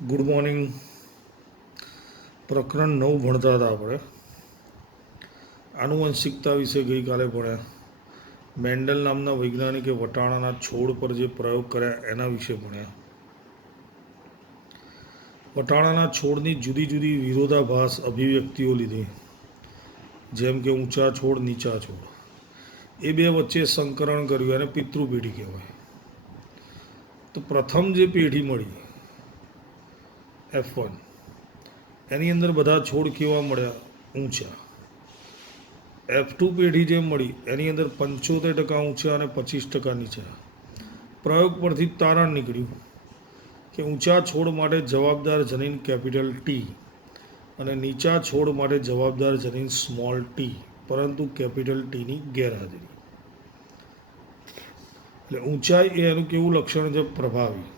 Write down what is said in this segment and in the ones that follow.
Good morning. પ્રકરણ 9 ભણતા હતા આપણે. આનુવંશિકતા વિશે ગઈકાલે ભણ્યા. મેન્ડલ નામના વૈજ્ઞાનિકે વટાણાના છોડ પર જે પ્રયોગ કર્યા એના વિશે ભણ્યા. વટાણાના છોડની જુદી જુદી વિરોધાભાસ અભિવ્યક્તિઓ લીધી, જેમ કે ઊંચા છોડ, નીચા છોડ. એ બે વચ્ચે સંકરણ કર્યું, એને પિતૃ પેઢી કહેવાય. તો પ્રથમ જે પેઢી મળી F1, એની અંદર બધા છોડ કેવા મળ્યા? ઊંચા. F2 પેઢી જે મળી એની અંદર 75% ઊંચા અને 25% નીચા. પ્રયોગ પરથી તારણ નીકળ્યું કે ઊંચા છોડ માટે જવાબદાર જનીન કેપિટલ T અને નીચા છોડ માટે જવાબદાર જનીન સ્મોલ t, પરંતુ કેપિટલ Tની ગેરહાજરી. એટલે ઊંચાઈ એ એનું કેવું લક્ષણ છે? પ્રભાવી.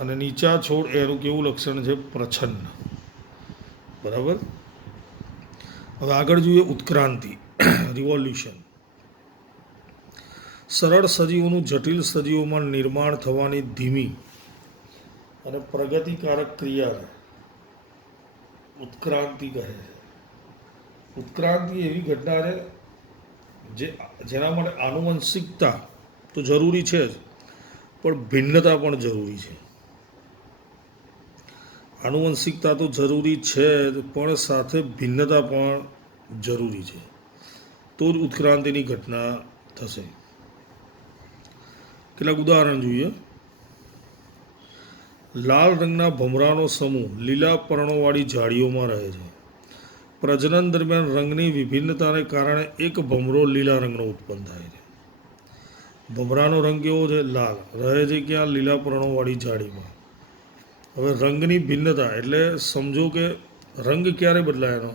અને નીચા છોડ એનું કેવું લક્ષણ છે? પ્રછન્ન. બરાબર. હવે આગળ જોઈએ ઉત્ક્રાંતિ, રિવોલ્યુશન. સરળ સજીવોનું જટિલ સજીવોમાં નિર્માણ થવાની ધીમી અને પ્રગતિકારક ક્રિયાને ઉત્ક્રાંતિ કહે છે. ઉત્ક્રાંતિ એવી ઘટના છે જેના માટે આનુવંશિકતા તો જરૂરી છે જ, પણ ભિન્નતા પણ જરૂરી છે. આનુવંશિકતા તો જરૂરી છે જ, પણ સાથે ભિન્નતા પણ જરૂરી છે. તો જ ઉત્ક્રાંતિની ઘટના થશે. કેટલાક ઉદાહરણ જોઈએ. લાલ રંગના ભમરાનો સમૂહ લીલા પર્ણોવાળી ઝાડીઓમાં રહે છે. પ્રજનન દરમિયાન રંગની વિભિન્નતાને કારણે એક ભમરો લીલા રંગનો ઉત્પન્ન થાય છે. ભમરાનો રંગ કેવો છે? લાલ. રહે છે ક્યાં? લીલા પર્ણોવાળી ઝાડીમાં. હવે રંગની ભિન્નતા એટલે સમજો કે રંગ ક્યારે બદલાય એનો?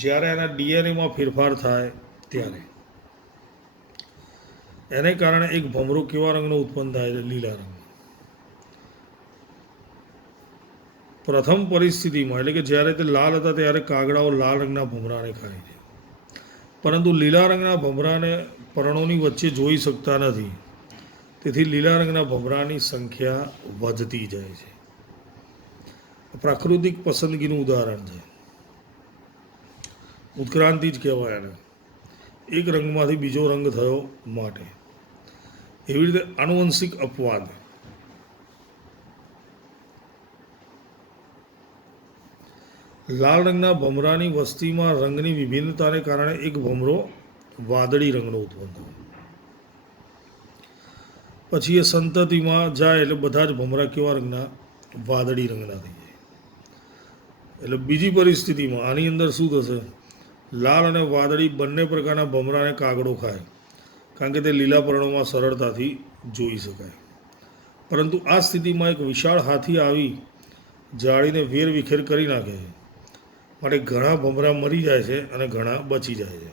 જ્યારે એના DNA ફેરફાર થાય ત્યારે. એને કારણે એક ભમરો કેવા રંગનો ઉત્પન્ન થાય છે? લીલા રંગ. પ્રથમ પરિસ્થિતિમાં એટલે કે જ્યારે તે લાલ હતા ત્યારે કાગડાઓ લાલ રંગના ભમરાને ખાય છે, પરંતુ લીલા રંગના ભમરાને પર્ણોની વચ્ચે જોઈ શકતા નથી. તેથી લીલા રંગના ભમરાની સંખ્યા વધતી જાય છે. પ્રાકૃતિક પસંદગીનું ઉદાહરણ છે. ઉત્ક્રાંતિ જ કહેવાય એને. એક રંગમાંથી બીજો રંગ થયો માટે. એવી રીતે આનુવંશિક અપવાદ. લાલ રંગના ભમરાની વસ્તીમાં રંગની વિભિન્નતાને કારણે એક ભમરો વાદળી રંગનો ઉત્પન્ન થયો. પછી એ સંતતિમાં જાય એટલે બધા જ ભમરા કેવા રંગના? વાદળી રંગના થઈ જાય. એટલે બીજી પરિસ્થિતિમાં આની અંદર શું થશે? લાલ અને વાદળી બંને પ્રકારના ભમરાને કાગડો ખાય, કારણ કે તે લીલા પર્ણોમાં સરળતાથી જોઈ શકાય. પરંતુ આ સ્થિતિમાં એક વિશાળ હાથી આવી જાળીને વેરવિખેર કરી નાખે છે, માટે ઘણા ભમરા મરી જાય છે અને ઘણા બચી જાય છે.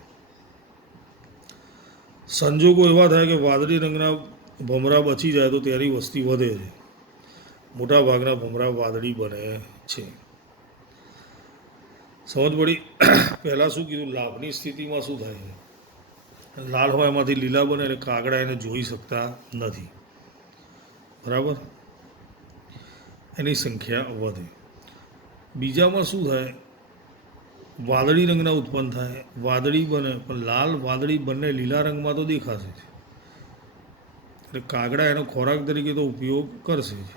સંજોગો એવા થાય કે વાદળી રંગના ભમરા બચી જાય તો તેની વસ્તી વધે છે. મોટા ભાગના ભમરા વાદળી બને છે. સમજ પડી? પહેલાં શું કીધું? લાભની સ્થિતિમાં શું થાય છે? લાલ હોય એમાંથી લીલા બને અને કાગડા એને જોઈ શકતા નથી. બરાબર. એની સંખ્યા વધે. બીજામાં શું થાય? વાદળી રંગના ઉત્પન્ન થાય, વાદળી બને, પણ લાલ વાદળી બંને લીલા રંગમાં તો દેખાશે જ. એટલે કાગડા એનો ખોરાક તરીકે તો ઉપયોગ કરશે જ.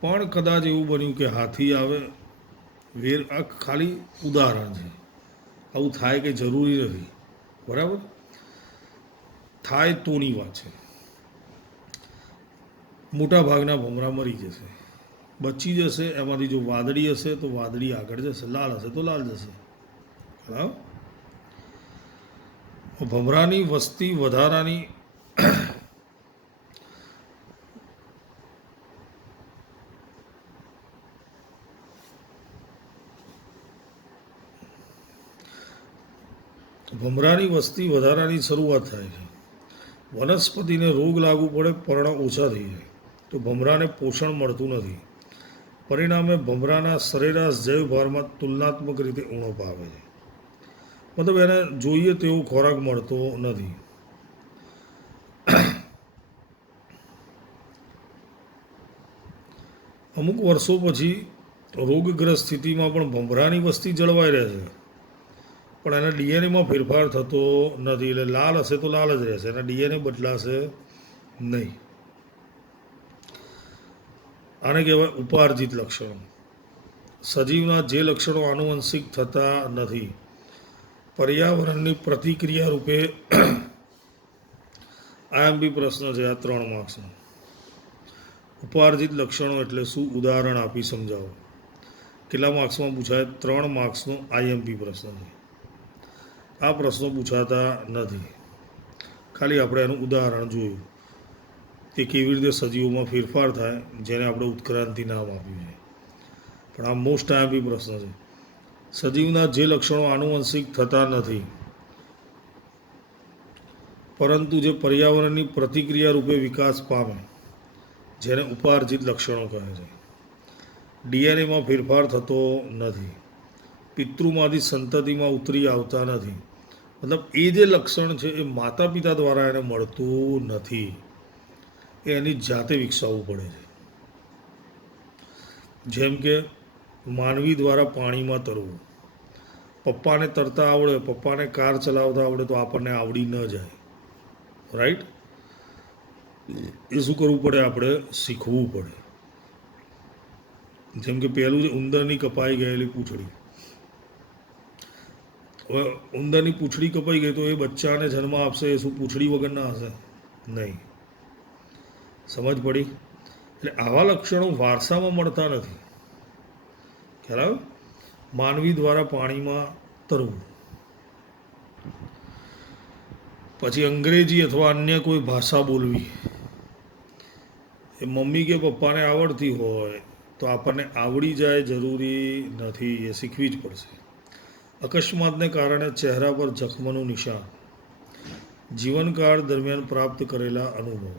પણ કદાચ એવું બન્યું કે હાથી આવે વેર, આ ખાલી ઉદાહરણ છે. આવું થાય કે જરૂરી નથી. બરાબર. થાય તોની વાત છે. મોટા ભાગના ભમરા મરી જશે, બચી જશે. એમાંથી જો વાદળી હશે તો વાદળી આગળ જશે, લાલ હશે તો લાલ જશે. બરાબર. ભમરાની વસ્તી વધારાની ભમરાની વસ્તી વધારાની શરૂઆત થાય છે. વનસ્પતિને રોગ લાગુ પડે, પર્ણ ઓછા થઈ જાય તો ભમરાને પોષણ મળતું નથી. પરિણામે ભમરાના સરેરાશ જૈવભારમાં તુલનાત્મક રીતે ઉણપ આવે છે. મતલબ એને જોઈએ તેવો ખોરાક મળતો નથી. અમુક વર્ષો પછી રોગગ્રસ્ત સ્થિતિમાં પણ ભમરાની વસ્તી જળવાઈ રહે છે, પણ એના ડીએનએમાં ફેરફાર થતો નથી. એટલે લાલ હશે તો લાલ જ રહેશે, એના ડીએનએ બદલાશે નહીં. આને કહેવાય ઉપાર્જિત લક્ષણો. સજીવના જે લક્ષણો આનુવંશિક થતા નથી, પર્યાવરણની પ્રતિક્રિયા રૂપે આઈએમપી પ્રશ્ન છે આ 3 માર્ક્સનો. ઉપાર્જિત લક્ષણો એટલે શું? ઉદાહરણ આપી સમજાવો. કેટલા માર્ક્સમાં પૂછાય? 3 માર્ક્સનો આઈએમપી પ્રશ્ન છે. આ પ્રશ્નો પૂછાતા નથી, ખાલી આપણે એનું ઉદાહરણ જોયું કે કેવી રીતે સજીવોમાં ફેરફાર થાય, જેને આપણે ઉત્ક્રાંતિ નામ આપ્યું છે. પણ આ મોસ્ટ આઈએમપી પ્રશ્ન છે. સજીવના જે લક્ષણો આનુવંશિક થતા નથી, પરંતુ જે પર્યાવરણની પ્રતિક્રિયા રૂપે વિકાસ પામે, જેને ઉપાર્જિત લક્ષણો કહે છે. ડીએનએમાં ફેરફાર થતો નથી, પિતૃમાંથી સંતતિમાં ઉતરી આવતા નથી. મતલબ એ જે લક્ષણ છે એ માતા પિતા દ્વારા એને મળતું નથી, એ એની જાતે વિકસાવવું પડે છે. જેમ કે માનવી દ્વારા પાણીમાં તરવું. પપ્પાને તરતા આવડે, પપ્પાને કાર ચલાવતા આવડે, તો આપણને આવડી ન જાય, રાઈટ? એ શું કરવું પડે? આપણે શીખવું પડે. જેમ કે પહેલું છે ઉંદરની કપાઈ ગયેલી પૂંછડી. હવે ઉંદરની પૂંછડી કપાઈ ગઈ તો એ બચ્ચાને જન્મ આપશે, એ શું પૂંછડી વગરના હશે? નહીં. સમજ પડી? એટલે આવા લક્ષણો વારસામાં મળતા નથી. ખ્યાલ આવે? માનવી દ્વારા પાણીમાં તરવું, પછી અંગ્રેજી અથવા અન્ય કોઈ ભાષા બોલવી. એ મમ્મી કે પપ્પાને આવડતી હોય તો આપણને આવડી જાય જરૂરી નથી, એ શીખવી જ પડશે. અકસ્માતને કારણે ચહેરા પર જખમનું નિશાન, જીવનકાળ દરમિયાન પ્રાપ્ત કરેલા અનુભવો.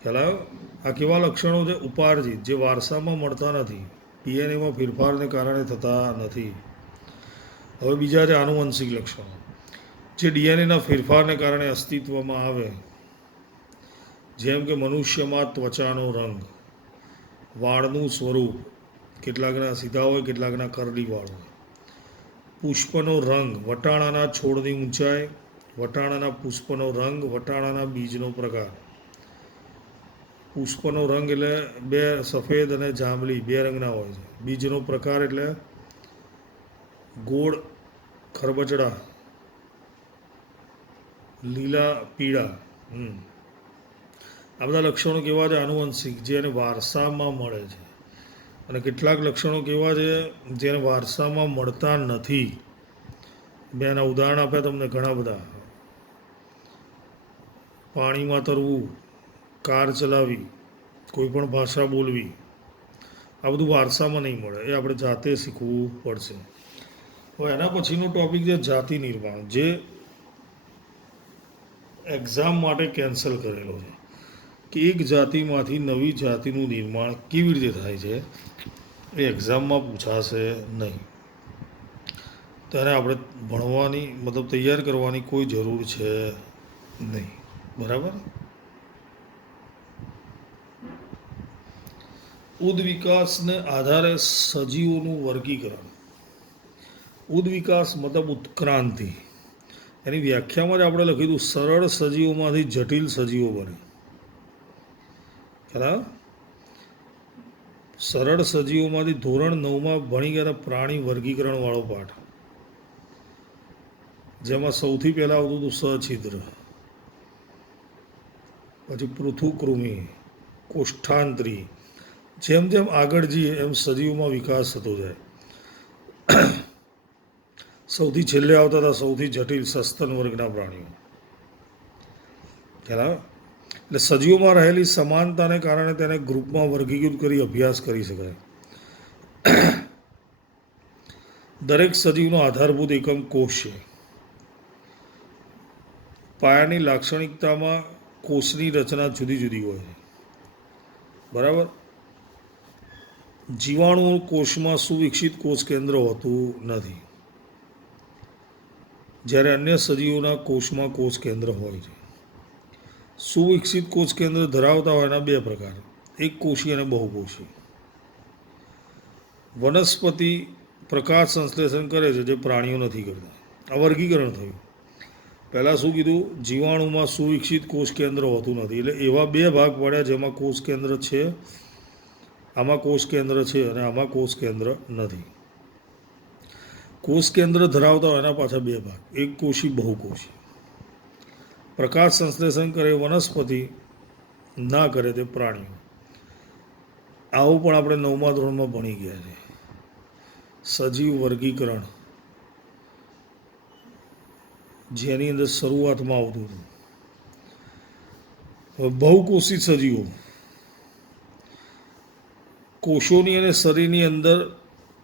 ખ્યાલ આવ્યો? આ કેવા લક્ષણો છે? ઉપાર્જિત, જે વારસામાં મળતા નથી, ડીએનએમાં ફેરફારને કારણે થતા નથી. હવે બીજા છે આનુવંશિક લક્ષણો, જે ડીએનએના ફેરફારને કારણે અસ્તિત્વમાં આવે. જેમ કે મનુષ્યમાં ત્વચાનો રંગ, વાળનું સ્વરૂપ, કેટલાકના સીધા હોય, કેટલાકના કરડી વાળ હોય. પુષ્પનો રંગ, વટાણાના છોડની ઊંચાઈ, વટાણાના પુષ્પનો રંગ, વટાણાના બીજનો પ્રકાર. પુષ્પનો રંગ એટલે 2 સફેદ અને જાંબલી 2 રંગના હોય છે. બીજનો પ્રકાર એટલે ગોળ, ખરબચડા, લીલા, પીળા. આ બધા લક્ષણો કેવા છે? આનુવંશિક, જેને વારસામાં મળે છે. અને કેટલાક લક્ષણો કેવા છે? જેને વારસામાં મળતા નથી. મેં એના ઉદાહરણ આપ્યા તમને ઘણા બધા. પાણીમાં તરવું, કાર ચલાવવી, કોઈ પણ ભાષા બોલવી, આ બધું વારસામાં નહીં મળે, એ આપણે જાતે શીખવું પડશે. હવે એના પછીનો ટૉપિક છે જાતિ નિર્માણ, જે એક્ઝામ માટે કેન્સલ કરેલો છે કે એક જાતિમાંથી નવી જાતિનું નિર્માણ કેવી રીતે થાય છે, એ એક્ઝામમાં પૂછાશે નહીં. ત્યારે આપણે ભણવાની મતલબ તૈયાર કરવાની કોઈ જરૂર છે નહીં. બરાબર? ઉદ્વિકાસને આધારે સજીવોનું વર્ગીકરણ. ઉદ્વિકાસ મતલબ ઉત્ક્રાંતિ. એની વ્યાખ્યામાં જ આપણે લખ્યું હતું, સરળ સજીવોમાંથી જટિલ સજીવો બને. ખ્યાલ? સરળ સજીવોમાંથી ધોરણ 9માં ભણી ગયા પ્રાણી વર્ગીકરણ વાળો પાઠ, જેમાં સૌથી પહેલાં આવતું હતું સછિદ્ર, પછી પૃથુકૃમિ, કોષ્ઠાંતરી. જેમ જેમ આગળ જઈએ એમ સજીવોમાં વિકાસ થતો જાય. સૌથી છેલ્લે આવતા હતા સૌથી જટિલ સસ્તન વર્ગના પ્રાણીઓ. ખ્યાલ આવે? એટલે સજીવોમાં રહેલી સમાનતાને કારણે તેને ગ્રુપમાં વર્ગીકૃત કરી અભ્યાસ કરી શકાય. દરેક સજીવનો આધારભૂત એકમ કોષ છે. પાયાની લાક્ષણિકતામાં કોષની રચના જુદી જુદી હોય છે. બરાબર? જીવાણુ કોષમાં સુવિકસિત કોષ કેન્દ્ર હોતું નથી, જ્યારે અન્ય સજીવોના કોષમાં કોષ કેન્દ્ર હોય છે. સુવિકસિત કોષ કેન્દ્ર ધરાવતા હોય એના 2 પ્રકાર, એક કોષી અને બહુકોષી. વનસ્પતિ પ્રકાશ સંશ્લેષણ કરે છે જે પ્રાણીઓ નથી કરતા. આ વર્ગીકરણ થયું. પહેલાં શું કીધું? જીવાણુમાં સુવિકસિત કોષ કેન્દ્ર હોતું નથી. એટલે એવા બે ભાગ પડ્યા જેમાં કોષ કેન્દ્ર છે, આમાં કોષ કેન્દ્ર છે અને આમાં કોષ કેન્દ્ર નથી. કોષ કેન્દ્ર ધરાવતા હોય એના પાછા બે ભાગ, એક કોષી બહુકોષી. પ્રકાશ સંશ્લેષણ કરે વનસ્પતિ, ના કરે તે પ્રાણીઓ. આવું પણ આપણે 9મા ધોરણમાં ભણી ગયા છે. સજીવ વર્ગીકરણ જેની અંદર શરૂઆતમાં આવતું હતું. બહુકોષી સજીવો કોષોની અને શરીરની અંદર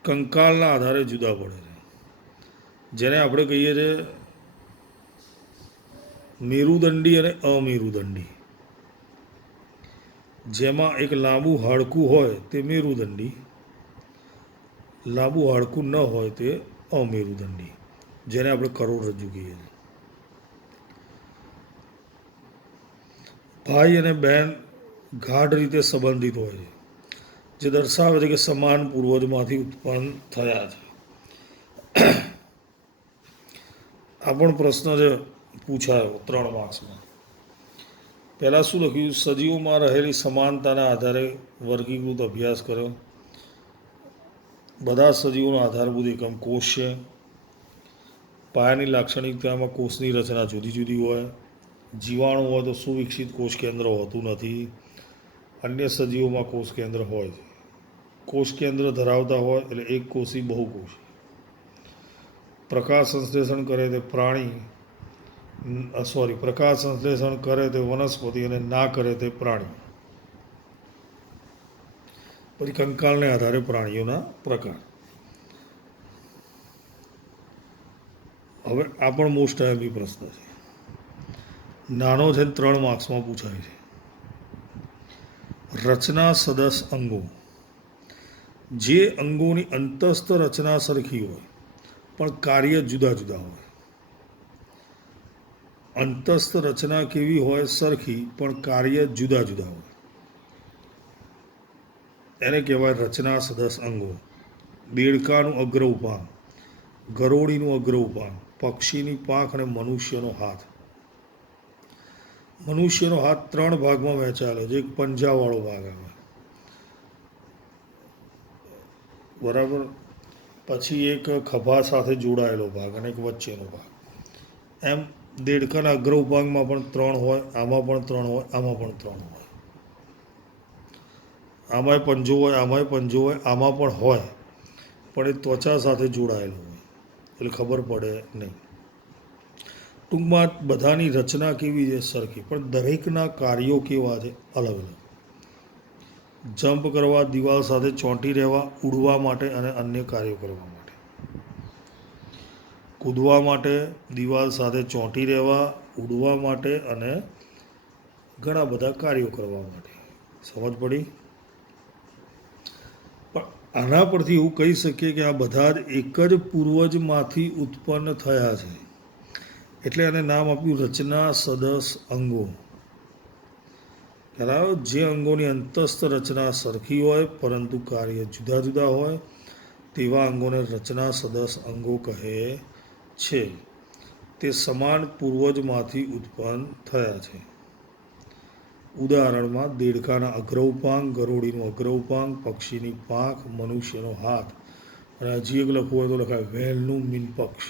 કંકાલના આધારે જુદા પડે છે, જેને આપણે કહીએ છીએ મેરુદંડી અને અમેરુદંડી. જેમાં એક લાંબુ હાડકું હોય તે મેરુદંડી, લાંબુ હાડકું ન હોય તે અમેરુદંડી, જેને આપણે કરોડરજ્જુ કહીએ છીએ. ભાઈ અને બહેન ગાઢ રીતે સંબંધિત હોય છે, જે દર્શાવે છે કે સમાન પૂર્વજમાંથી ઉત્પન્ન થયા છે. આ પણ પ્રશ્ન છે પૂછાયો 3 માર્ક્સમાં. પહેલાં શું લખ્યું? સજીવોમાં રહેલી સમાનતાના આધારે વર્ગીકૃત અભ્યાસ કર્યો. બધા સજીવોનો આધારભૂત એકમ કોષ છે. પાયાની લાક્ષણિકતામાં કોષની રચના જુદી જુદી હોય. જીવાણુ હોય તો સુવિકસિત કોષ કેન્દ્ર હોતું નથી. અન્ય સજીવોમાં કોષ કેન્દ્ર હોય છે. કોષ કેન્દ્ર ધરાવતા હોય એટલે એક કોષી બહુકોષી. પ્રકાશ સંશ્લેષણ કરે તે પ્રાણી, પ્રકાશ સંશ્લેષણ કરે તે વનસ્પતિ અને ના કરે તે પ્રાણી. પછી કંકાલને આધારે પ્રાણીઓના પ્રકાર. હવે આ પણ મોસ્ટ આઈએમપી પ્રશ્ન છે, નાનો છે, 3 માર્ક્સમાં પૂછાય છે. રચના સદસ અંગો. જે અંગોની અંતસ્થ રચના સરખી હોય પણ કાર્ય જુદા જુદા હોય. અંતસ્થ રચના કેવી હોય? સરખી, પણ કાર્ય જુદા જુદા હોય. એને કહેવાય રચના સદસ અંગો. દેડકાનું અગ્ર ઉપાંગ, ગરોળીનું અગ્ર ઉપાંગ, પક્ષીની પાંખ અને મનુષ્યનો હાથ. મનુષ્યનો હાથ 3 ભાગમાં વહેંચાયેલો છે. એક પંજાવાળો ભાગ આવે, બરાબર, પછી એક ખભા સાથે જોડાયેલો ભાગ અને એક વચ્ચેનો ભાગ. એમ દેડકાના અગ્ર ઉપાંગમાં પણ 3 હોય, આમાં પણ 3 હોય, આમાં પણ 3 હોય. આમાંય પંજો હોય, આમાંય પંજો હોય, આમાં પણ હોય, પણ એ ત્વચા સાથે જોડાયેલો હોય એટલે ખબર પડે નહીં. ટૂંકમાં બધાની રચના કેવી છે? સરખી, પણ દરેકના કાર્યો કેવા છે? અલગ અલગ. જમ્પ કરવા, દિવાલ સાથે ચોંટી રહેવા, ઉડવા માટે અને અન્ય કાર્યો કરવા માટે. કૂદવા માટે, દિવાલ સાથે ચોંટી રહેવા, ઉડવા માટે અને ઘણા બધા કાર્યો કરવા માટે. સમજ પડી? પણ આના પરથી એવું કહી શકીએ કે આ બધા જ એક જ પૂર્વજમાંથી ઉત્પન્ન થયા છે. એટલે એને નામ આપ્યું રચના સદસ અંગો. બરાબર. જે અંગોની અંતસ્થ રચના સરખી હોય પરંતુ કાર્ય જુદા જુદા હોય તેવા અંગોને રચના સદસ અંગો કહે છે. તે સમાન પૂર્વજમાંથી ઉત્પન્ન થયા છે. ઉદાહરણમાં દેડકાના અગ્ર ઉપાંગ, ગરોળીનું અગ્ર ઉપાંગ, પક્ષીની પાંખ, મનુષ્યનો હાથ. અને હજી એક લખવું હોય તો લખાય વહેલનું મીનપક્ષ.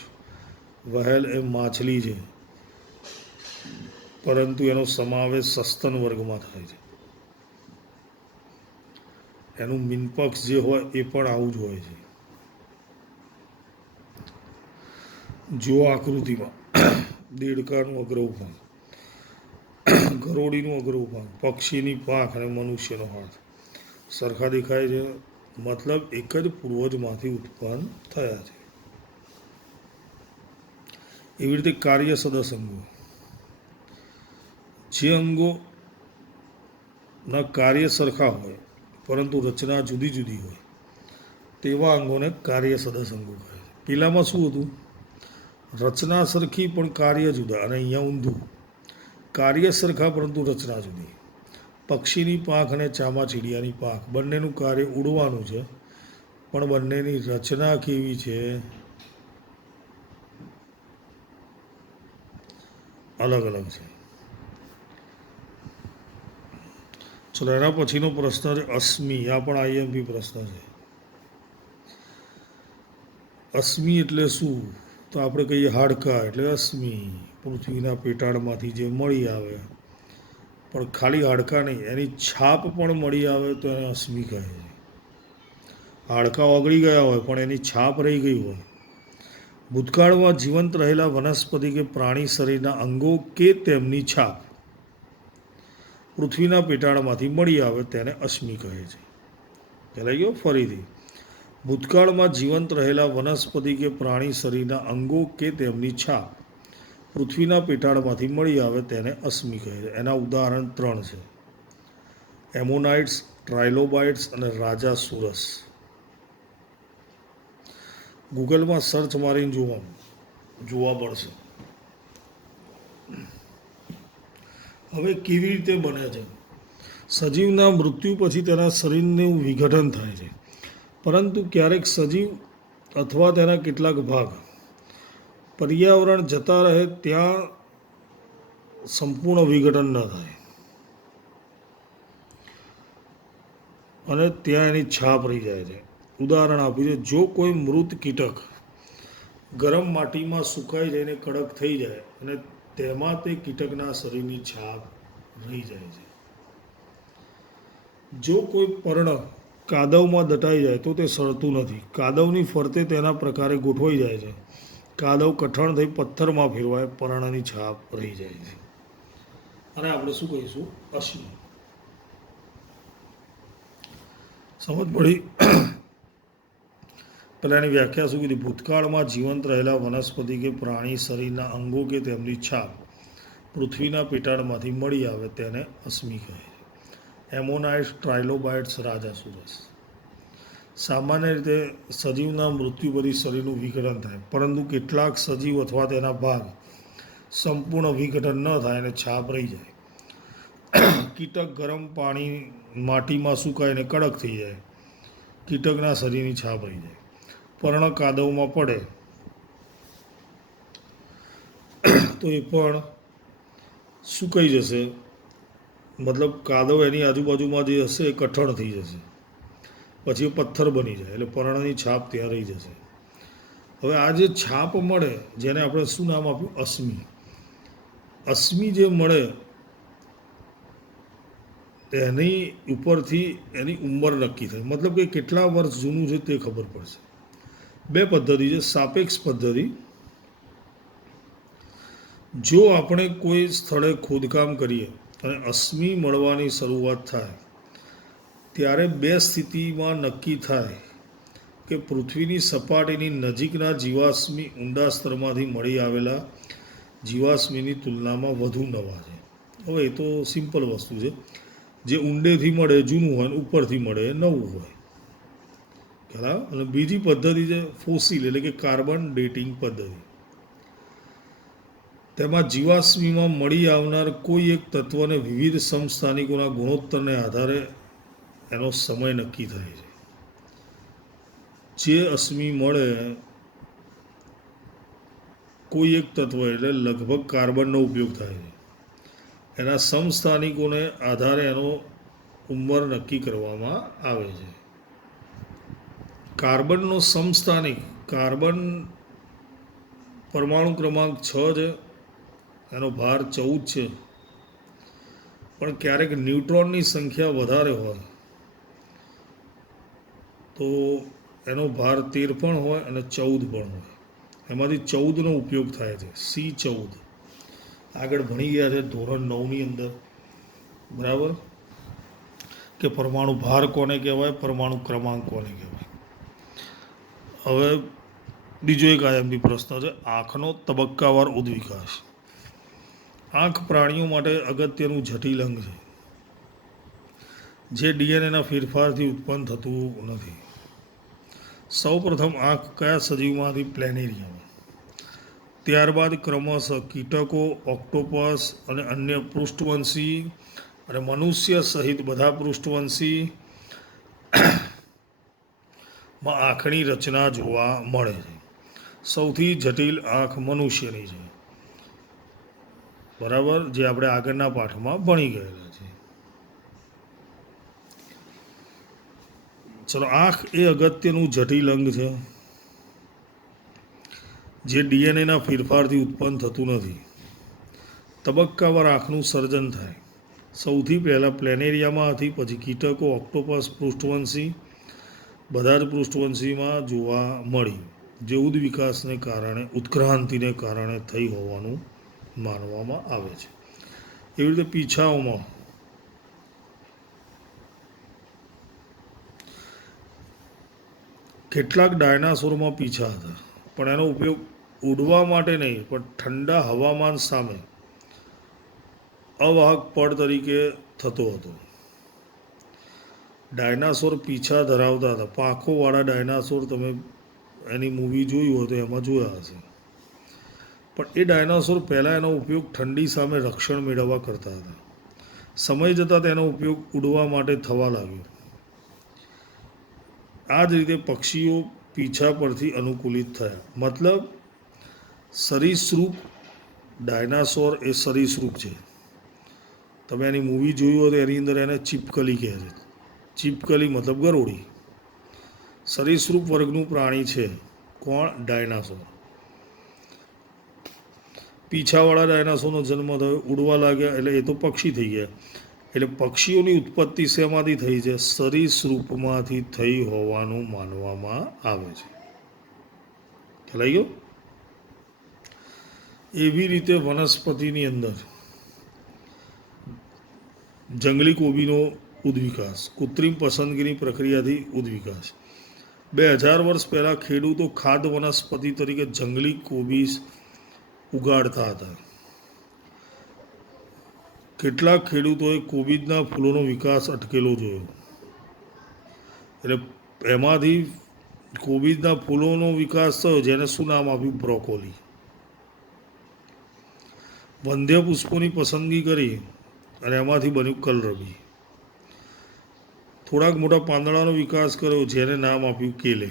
વહેલ એ માછલી છે, પરંતુ એનો સમાવેશ સસ્તન વર્ગમાં થાય છે. એનું મીનપક્ષ જે હોય એ પણ આવું જ હોય છે. જો આકૃતિમાં દેડકાનું અગ્ર ઉપાંગ, ગરોળીનું અગ્ર ઉપાંગ, પક્ષીની પાંખ અને મનુષ્યનો હાથ સરખા દેખાય છે, મતલબ એક જ પૂર્વજમાંથી ઉત્પન્ન થયા છે. એવી રીતે કાર્ય સદસ અંગો. જે અંગોના કાર્ય સરખા હોય પરંતુ રચના જુદી જુદી હોય તેવા અંગોને કાર્ય સદસ અંગો કહે છે. પેલામાં શું હતું? રચના સરખી પણ કાર્ય જુદા, અને અહીંયા ઊંધું. કાર્ય સરખા પરંતુ રચના જુદી. પક્ષીની પાંખ અને ચામાચીડિયાની પાંખ બંનેનું કાર્ય ઉડવાનું છે, પણ બંનેની રચના કેવી છે? અલગ અલગ છે. ચલો એના પછીનો પ્રશ્ન છે અશ્મિ. આ પણ આઈએમપી પ્રશ્ન છે. અશ્મિ એટલે શું? તો આપણે કહીએ હાડકાં એટલે અશ્મિ. પૃથ્વીના પેટાળમાંથી જે મળી આવે, પણ ખાલી હાડકાં નહીં, એની છાપ પણ મળી આવે તો એને અશ્મિ કહે છે. હાડકાં ઓગળી ગયા હોય પણ એની છાપ રહી ગઈ હોય. ભૂતકાળમાં જીવંત રહેલા વનસ્પતિ કે પ્રાણી શરીરના અંગો કે તેમની છાપ પૃથ્વીના પેટાળમાંથી મળી આવે તેને અશ્મિ કહે છે. ખ્યાલ ગયો? ફરીથી, ભૂતકાળમાં જીવંત રહેલા વનસ્પતિ કે પ્રાણી શરીરના અંગો કે તેમની છાપ પૃથ્વીના પેટાળમાંથી મળી આવે તેને અશ્મિ કહે છે. એના ઉદાહરણ 3 છે: એમોનાઇટ્સ, ટ્રાયલોબાઇટ્સ અને રાજાસુરસ. ગૂગલમાં સર્ચ મારીને જોવા પડશે. હવે કેવી રીતે બને છે? સજીવના મૃત્યુ પછી તેના શરીરનું વિઘટન થાય છે, પરંતુ ક્યારેક સજીવ અથવા તેના કેટલાક ભાગ પર્યાવરણ જતા રહે ત્યાં સંપૂર્ણ વિઘટન ન થાય અને ત્યાં એની છાપ રહી જાય છે. ઉદાહરણ આપ્યું છે: જો કોઈ મૃત કીટક ગરમ માટીમાં સુકાઈ જઈને કડક થઈ જાય અને તેમાં તે કીટકના શરીરની છાપ રહી જાય છે. જો કોઈ પર્ણ કાદવમાં દટાઈ જાય તો તે સળતું નથી. કાદવની ફરતે તેના પ્રકારે ગોઠવાઈ જાય છે. કાદવ કઠણ થઈ પથ્થરમાં ફેરવાય, પર્ણની છાપ રહી જાય છે. અને આપણે શું કહીશું? અશ્મિ. સમજ પડી? પહેલાં એની વ્યાખ્યા શું કીધી? ભૂતકાળમાં જીવંત રહેલા વનસ્પતિ કે પ્રાણી શરીરના અંગો કે તેમની છાપ પૃથ્વીના પેટાળમાંથી મળી આવે તેને અશ્મિ કહે છે. એમોનાઇટ્સ, ટ્રાયલોબાઇટ્સ, રાજાસુરસ. સામાન્ય રીતે સજીવના મૃત્યુ પછી શરીરનું વિઘટન થાય, પરંતુ કેટલાક સજીવ અથવા તેના ભાગ સંપૂર્ણ વિઘટન ન થાય અને છાપ રહી જાય. કીટક ગરમ માટીમાં સુકાઈને કડક થઈ જાય, કીટકના શરીરની છાપ રહી જાય. પર્ણ કાદવમાં પડે તો એ પણ સુકાઈ જશે, મતલબ કાદવ એની આજુબાજુમાં જે હશે એ કઠણ થઈ જશે, પછી એ પથ્થર બની જાય, એટલે પર્ણની છાપ ત્યાં રહી જશે. હવે આ જે છાપ મળે, જેને આપણે શું નામ આપ્યું? અશ્મિ. અશ્મિ જે મળે એની ઉપરથી એની ઉંમર નક્કી થાય, મતલબ કે કેટલા વર્ષ જૂનું છે તે ખબર પડશે. 2 પદ્ધતિ છે. સાપેક્ષ પદ્ધતિ: જો આપણે કોઈ સ્થળે ખોદકામ કરીએ અને અશ્મિ મળવાની શરૂઆત થાય, ત્યારે 2 સ્થિતિમાં નક્કી થાય કે પૃથ્વીની સપાટીની નજીકના જીવાશ્મિ ઊંડા સ્તરમાંથી મળી આવેલા જીવાશ્મિની તુલનામાં વધુ નવા છે. હવે એ તો સિમ્પલ વસ્તુ છે. જે ઊંડેથી મળે જૂનું હોય, ઉપરથી મળે નવું હોય. ખ્યાલ? અને બીજી પદ્ધતિ છે ફોસિલ, એટલે કે કાર્બન ડેટિંગ પદ્ધતિ. તેમાં જીવાશ્મિમાં મળી આવનાર કોઈ એક તત્વને વિવિધ સમસ્થાનિકોના ગુણોત્તરને આધારે એનો સમય નક્કી થાય છે. જે અશ્મિ મળે કોઈ એક તત્વ, એટલે લગભગ કાર્બનનો ઉપયોગ થાય છે, એના સમસ્થાનિકોને આધારે એનો ઉંમર નક્કી કરવામાં આવે છે. કાર્બનનો સમસ્થાનિક, કાર્બન પરમાણુ ક્રમાંક 6 છે, એનો ભાર 14 છે, પણ ક્યારેક ન્યુટ્રોનની સંખ્યા વધારે હોય તો એનો ભાર 13 પણ હોય અને 14 પણ હોય. એમાંથી 14નો ઉપયોગ થાય છે, C14. આગળ ભણી ગયા છે ધોરણ 9ની અંદર, બરાબર, કે પરમાણુ ભાર કોને કહેવાય, પરમાણુ ક્રમાંક કોને કહેવાય. હવે બીજો એક આઈએમપી પ્રશ્ન છે: આંખનો તબક્કાવાર ઉદ્વિકાસ. આંખ પ્રાણીઓ માટે અગત્યનું જટિલ અંગ છે, જે ડીએનએના ફેરફારથી ઉત્પન્ન થતું નથી. સૌપ્રથમ આંખ કયા સજીવમાંથી? પ્લેનેરિયામાં. ત્યારબાદ ક્રમશઃ કીટકો, ઓક્ટોપસ અને અન્ય પૃષ્ઠવંશી અને મનુષ્ય સહિત બધા પૃષ્ઠવંશીમાં આંખની રચના જોવા મળે છે. સૌથી જટિલ આંખ મનુષ્યની છે. બરાબર, જે આપણે આગળના પાઠમાં ભણી ગયેલા છે. ચલો, આંખ એ અગત્યનું જટિલ અંગ છે જે ડીએનએના ફેરફારથી ઉત્પન્ન થતું નથી. તબક્કાવાર આંખનું સર્જન થાય. સૌથી પહેલાં પ્લેનેરિયામાં હતી, પછી કીટકો, ઓક્ટોપસ, પૃષ્ઠવંશી બધા જ પૃષ્ઠવંશીમાં જોવા મળી, જે ઉદવિકાસને કારણે ઉત્ક્રાંતિને કારણે થઈ હોવાનું માનવામાં આવે છે. એવી રીતે પીછાઓમાં કેટલાક ડાયનાસોરમાં પીછા હતા, પણ એનો ઉપયોગ ઉડવા માટે નહીં, પણ ઠંડા હવામાન સામે અવાહક પડ તરીકે થતો હતો. ડાયનાસોર પીછા ધરાવતા હતા. પાંખોવાળા ડાયનાસોર તમે એની મૂવી જોયું હોય તો એમાં જોયા હશે. પણ એ ડાયનાસોર પહેલાં એનો ઉપયોગ ઠંડી સામે રક્ષણ મેળવવા કરતા હતા. સમય જતાં તેનો ઉપયોગ ઉડવા માટે થવા લાગ્યો. આ જ રીતે પક્ષીઓ પીછા પરથી અનુકૂલિત થયા. મતલબ સરીસૃપ, ડાયનાસોર એ સરીસૃપ છે. તમે એની મૂવી જોયું હોય તો એની અંદર એને ચીપકલી કહે છે. ચીપકલી મતલબ ગરોળી. સરીસૃપ વર્ગનું પ્રાણી છે. કોણ? ડાયનાસોર. પીછાવાળા ડાયનાસોરનો જન્મ થયો, ઉડવા લાગ્યા એટલે એ તો પક્ષી થઈ ગયા. એટલે પક્ષીઓની ઉત્પત્તિ શેમાંથી થઈ છે? સરીસૃપમાંથી થઈ હોવાનું માનવામાં આવે છે. ખ્યાલ આવી ગયો? એવી રીતે વનસ્પતિની અંદર જંગલી કોબીનો ઉદ્વિકાસ, કૃત્રિમ પસંદગીની પ્રક્રિયાથી ઉદ્વિકાસ. 2000 વર્ષ પહેલાં ખેડૂતો ખાદ્ય વનસ્પતિ તરીકે જંગલી કોબીજ ઉગાડતા હતા. કેટલાક ખેડૂતોએ કોબીજના ફૂલોનો વિકાસ અટકેલો જોયો. એટલે એમાંથી કોબીજના ફૂલોનો વિકાસ થયો, જેને શું નામ આપ્યું? બ્રોકોલી. વંધ્ય પુષ્પોની પસંદગી કરી અને એમાંથી બન્યું કલરવી. થોડાક મોટા પાંદડાનો વિકાસ કર્યો, જેને નામ આપ્યું કેલે.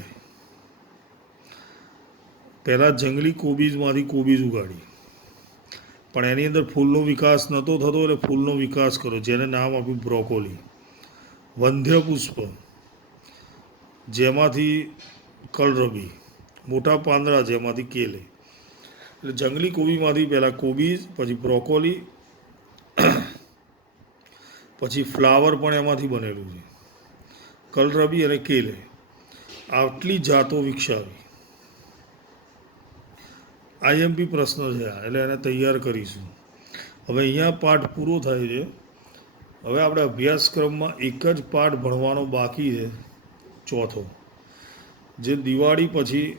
પહેલાં જંગલી કોબીજમાંથી કોબીજ ઉગાડી, પણ એની અંદર ફૂલનો વિકાસ નહોતો થતો, એટલે ફૂલનો વિકાસ કર્યો, જેને નામ આપ્યું બ્રોકોલી. વંધ્ય પુષ્પ, જેમાંથી કલરવી. મોટા પાંદડા, જેમાંથી કેલે. એટલે જંગલી કોબીમાંથી પહેલાં કોબીજ, પછી બ્રોકોલી, પછી ફ્લાવર પણ એમાંથી બનેલું છે, કલરવી અને કેલે. આટલી જાતો વિકસાવી. આઈએમપી પ્રશ્ન છે આ, એટલે એને તૈયાર કરીશું. હવે અહીંયા પાઠ પૂરો થાય છે. હવે આપણે અભ્યાસક્રમમાં એક જ પાઠ ભણવાનો બાકી છે, ચોથો, જે દિવાળી પછી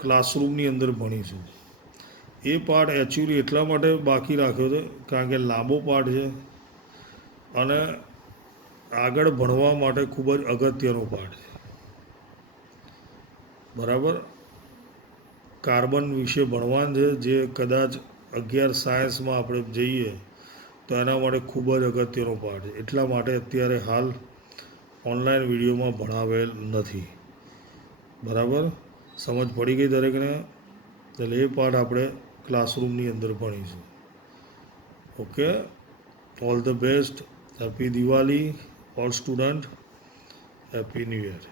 ક્લાસરૂમની અંદર ભણીશું. એ પાઠ એકચ્યુઅલી એટલા માટે બાકી રાખ્યો છે કારણ કે લાંબો પાઠ છે અને આગળ ભણવા માટે ખૂબ જ અગત્યનો પાઠ છે. બરાબર, કાર્બન વિશે ભણવાનું છે, જે કદાચ 11 સાયન્સમાં આપણે જઈએ તો એના માટે ખૂબ જ અગત્યનો પાઠ છે. એટલા માટે અત્યારે હાલ ઓનલાઈન વિડીયોમાં ભણાવેલ નથી. બરાબર, સમજ પડી ગઈ દરેકને? એટલે એ પાઠ આપણે ક્લાસરૂમની અંદર ભણીશું. Okay, all the best. Happy Diwali all student. Happy new year.